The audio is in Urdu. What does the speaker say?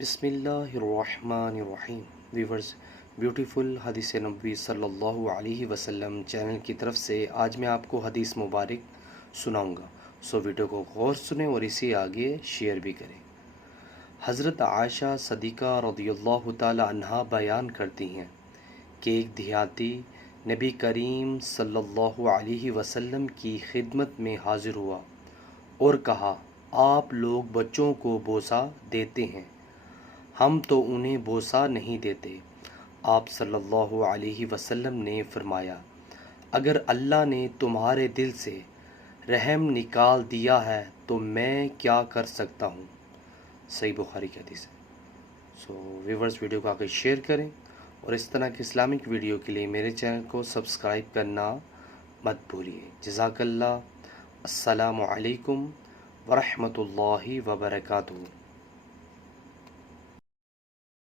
بسم اللہ الرحمن الرحیم ویورز، بیوٹیفل حدیث نبوی صلی اللہ علیہ وسلم چینل کی طرف سے آج میں آپ کو حدیث مبارک سناؤں گا، سو ویڈیو کو غور سنیں اور اسے آگے شیئر بھی کریں۔ حضرت عائشہ صدیقہ رضی اللہ تعالی عنہا بیان کرتی ہیں کہ ایک دیہاتی نبی کریم صلی اللہ علیہ وسلم کی خدمت میں حاضر ہوا اور کہا، آپ لوگ بچوں کو بوسہ دیتے ہیں، ہم تو انہیں بوسہ نہیں دیتے۔ آپ صلی اللہ علیہ وسلم نے فرمایا، اگر اللہ نے تمہارے دل سے رحم نکال دیا ہے تو میں کیا کر سکتا ہوں؟ صحیح بخاری کی حدیث ہے۔ سو ویورز، ویڈیو کو آگے شیئر کریں اور اس طرح کی اسلامک ویڈیو کے لیے میرے چینل کو سبسکرائب کرنا مت بھولیے۔ جزاک اللہ۔ السلام علیکم ورحمۃ اللہ وبرکاتہ۔